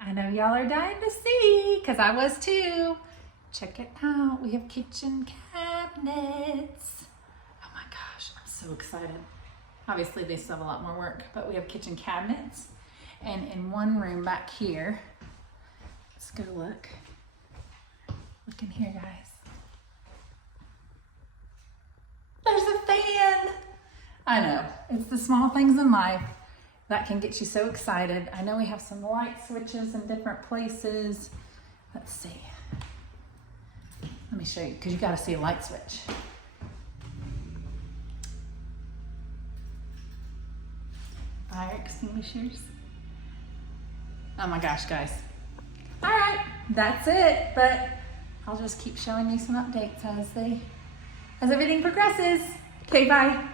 I know y'all are dying to see, because I was too. Check it out. We have kitchen cabinets. Oh my gosh, I'm so excited. Obviously, they still have a lot more work, but we have kitchen cabinets. And in one room back here, let's go look. Look in here, guys. There's a fan. I know, it's the small things in life that can get you so excited. I know we have some light switches in different places. Let's see. Let me show you, because you got to see a light switch. Fire extinguishers. Oh my gosh, guys. All right, that's it. But I'll just keep showing you some updates as everything progresses. Okay, bye.